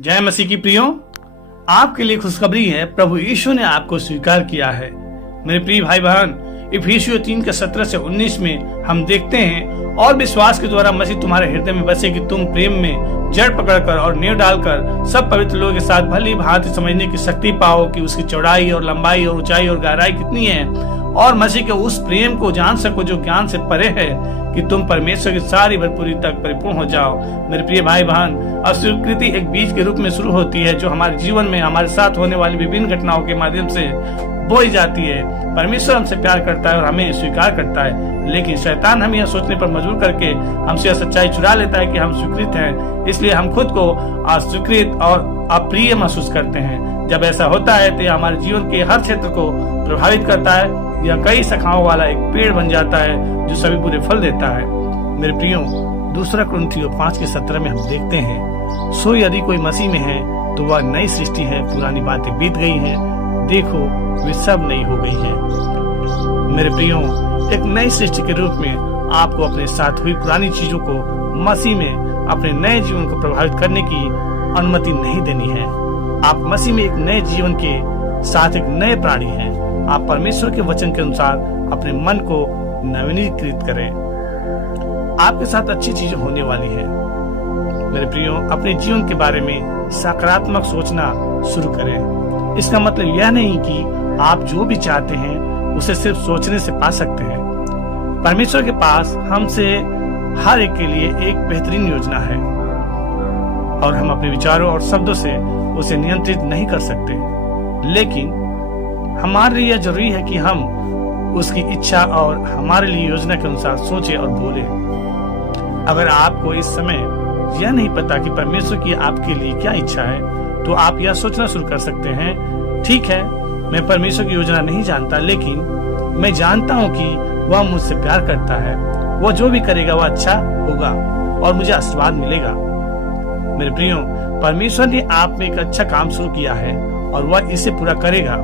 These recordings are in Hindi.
जय मसीह की प्रियो, आपके लिए खुशखबरी है। प्रभु यीशु ने आपको स्वीकार किया है। मेरे प्रिय भाई बहन, इफिसियों 3 के 17 से 19 में हम देखते हैं, और विश्वास के द्वारा मसीह तुम्हारे हृदय में बसे कि तुम प्रेम में जड़ पकड़कर और नींव डालकर सब पवित्र लोगों के साथ भली भांति समझने की शक्ति पाओ कि उसकी चौड़ाई और लंबाई और ऊंचाई और गहराई कितनी है, और मसीह के उस प्रेम को जान सको जो ज्ञान से परे है, कि तुम परमेश्वर की सारी भरपूरी तक परिपूर्ण हो जाओ। मेरे प्रिय भाई बहन, अस्वीकृति एक बीज के रूप में शुरू होती है जो हमारे जीवन में हमारे साथ होने वाली विभिन्न घटनाओं के माध्यम से बोई जाती है। परमेश्वर हमसे प्यार करता है और हमें स्वीकार करता है, लेकिन शैतान हमें यह सोचने पर मजबूर करके हमसे यह सच्चाई चुरा लेता है कि हम स्वीकृत हैं, इसलिए हम खुद को अस्वीकृत और अप्रिय महसूस करते हैं। जब ऐसा होता है तो यह हमारे जीवन के हर क्षेत्र को प्रभावित करता है। यह कई शाखाओं वाला एक पेड़ बन जाता है जो सभी बुरे फल देता है। मेरे प्रियो, 2 कुरिन्थियों 5 के 17 में हम देखते हैं, सो यदि कोई मसीह में है तो वह नई सृष्टि है, पुरानी बातें बीत गई हैं, देखो वे सब नई हो गई हैं। मेरे प्रियो, एक नई सृष्टि के रूप में आपको अपने साथ हुई पुरानी चीजों को मसीह में अपने नए जीवन को प्रभावित करने की अनुमति नहीं देनी है। आप मसीह में एक नए जीवन के साथ एक नए प्राणी हैं। आप परमेश्वर के वचन के अनुसार अपने मन को नवीनीकृत करें। आपके साथ अच्छी चीजें होने वाली है। मेरे प्रियो, अपने जीवन के बारे में सकारात्मक सोचना शुरू करें। इसका मतलब यह नहीं कि आप जो भी चाहते हैं उसे सिर्फ सोचने से पा सकते हैं। परमेश्वर के पास हमसे हर एक के लिए एक बेहतरीन योजना है, और हम अपने विचारों और शब्दों से उसे नियंत्रित नहीं कर सकते, लेकिन हमारे लिए यह जरूरी है कि हम उसकी इच्छा और हमारे लिए योजना के अनुसार सोचें और बोलें। अगर आपको इस समय यह नहीं पता कि परमेश्वर की आपके लिए क्या इच्छा है, तो आप यह सोचना शुरू कर सकते हैं, ठीक है, मैं परमेश्वर की योजना नहीं जानता, लेकिन मैं जानता हूँ कि वह मुझसे प्यार करता है। वह जो भी करेगा वह अच्छा होगा और मुझे आशीर्वाद मिलेगा। मेरे प्रियो, परमेश्वर ने आप में एक अच्छा काम शुरू किया है और वह इसे पूरा करेगा।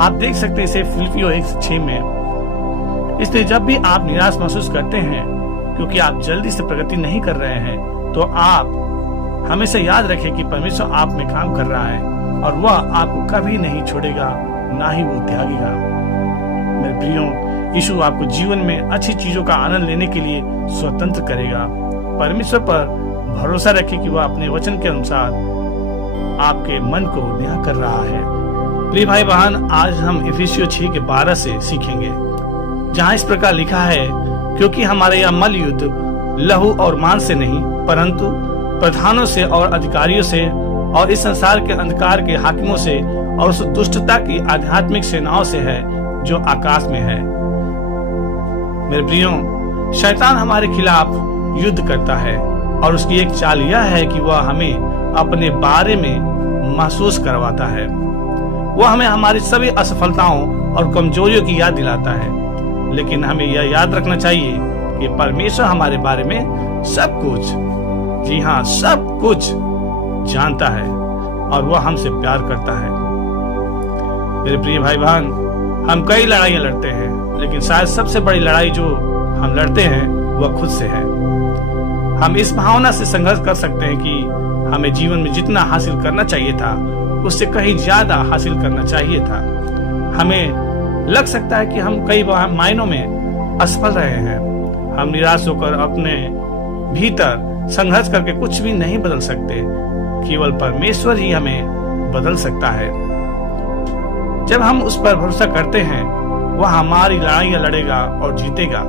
आप देख सकते हैं इसे फिलिपियों 1:6 में। इसलिए जब भी आप निराश महसूस करते हैं क्योंकि आप जल्दी से प्रगति नहीं कर रहे हैं, तो आप हमेशा याद रखें कि परमेश्वर आप में काम कर रहा है और वह आपको कभी नहीं छोड़ेगा, ना ही वो त्यागेगा। मेरे प्रियो, यीशु आपको जीवन में अच्छी चीजों का आनंद लेने के लिए स्वतंत्र करेगा। परमेश्वर पर भरोसा रखें कि वह अपने वचन के अनुसार आपके मन को न्याय कर रहा है। प्रिय भाई बहन, आज हम इफिसियों 6 के 12 से सीखेंगे, जहाँ इस प्रकार लिखा है, क्योंकि हमारे यह मल युद्ध लहू और मांस से नहीं, परंतु प्रधानों से और अधिकारियों से और इस संसार के अंधकार के हाकिमों से और उस दुष्टता की आध्यात्मिक सेनाओं से है जो आकाश में है। मेरे प्रियो, शैतान हमारे खिलाफ युद्ध करता है और उसकी एक चाल यह है कि वह हमें अपने बारे में महसूस करवाता है। वह हमें हमारी सभी असफलताओं और कमजोरियों की याद दिलाता है, लेकिन हमें यह याद रखना चाहिए कि परमेश्वर हमारे बारे में सब कुछ, जी हाँ, सब कुछ जानता है और वह हमसे प्यार करता है। मेरे प्रिय भाई बहन, हम कई लड़ाइयां लड़ते हैं, लेकिन शायद सबसे बड़ी लड़ाई जो हम लड़ते हैं वह खुद से है। हम इस भावना से संघर्ष कर सकते हैं कि हमें जीवन में जितना हासिल करना चाहिए था उससे कहीं ज्यादा हासिल करना चाहिए था। हमें लग सकता है कि हम कई मायनों में असफल रहे हैं। हम निराश होकर अपने भीतर संघर्ष करके कुछ भी नहीं बदल सकते, केवल परमेश्वर ही हमें बदल सकता है। जब हम उस पर भरोसा करते हैं, वह हमारी लड़ाइयां लड़ेगा और जीतेगा।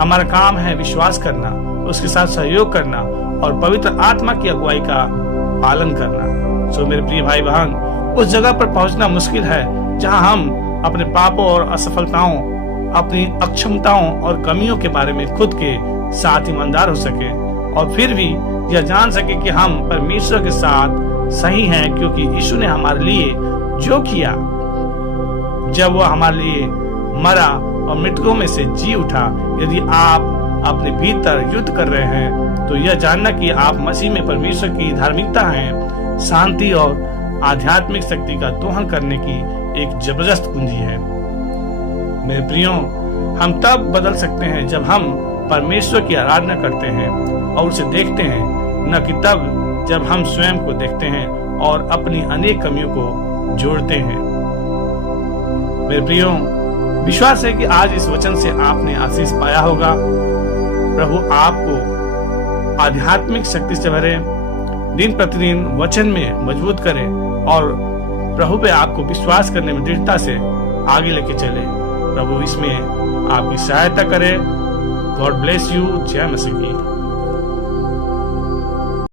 हमारा काम है विश्वास करना, उसके साथ सहयोग करना और पवित्र आत्मा की अगुवाई का पालन करना। सो मेरे प्रिय भाई बहन, उस जगह पर पहुंचना मुश्किल है जहां हम अपने पापों और असफलताओं, अपनी अक्षमताओं और कमियों के बारे में खुद के साथ ईमानदार हो सके और फिर भी यह जान सके कि हम परमेश्वर के साथ सही हैं, क्योंकि यीशु ने हमारे लिए जो किया, जब वह हमारे लिए मरा और मृतकों में से जी उठा। यदि आप अपने भीतर युद्ध कर रहे हैं, तो यह जानना कि आप मसीह में परमेश्वर की धार्मिकता हैं, शांति और आध्यात्मिक शक्ति का दोहन करने की एक जबरदस्त कुंजी है। मेरे प्रियो, हम तब बदल सकते हैं जब हम परमेश्वर की आराधना करते हैं और उसे देखते हैं, न कि तब जब हम स्वयं को देखते हैं और अपनी अनेक कमियों को जोड़ते हैं। मेरे प्रियो, विश्वास है कि आज इस वचन से आपने आशीष पाया होगा। प्रभु आपको आध्यात्मिक शक्ति से भरे, दिन प्रतिदिन वचन में मजबूत करे और प्रभु पे आपको विश्वास करने में दृढ़ता से आगे लेके चले। प्रभु इसमें आपकी सहायता करे। God bless you. जय मसीह की।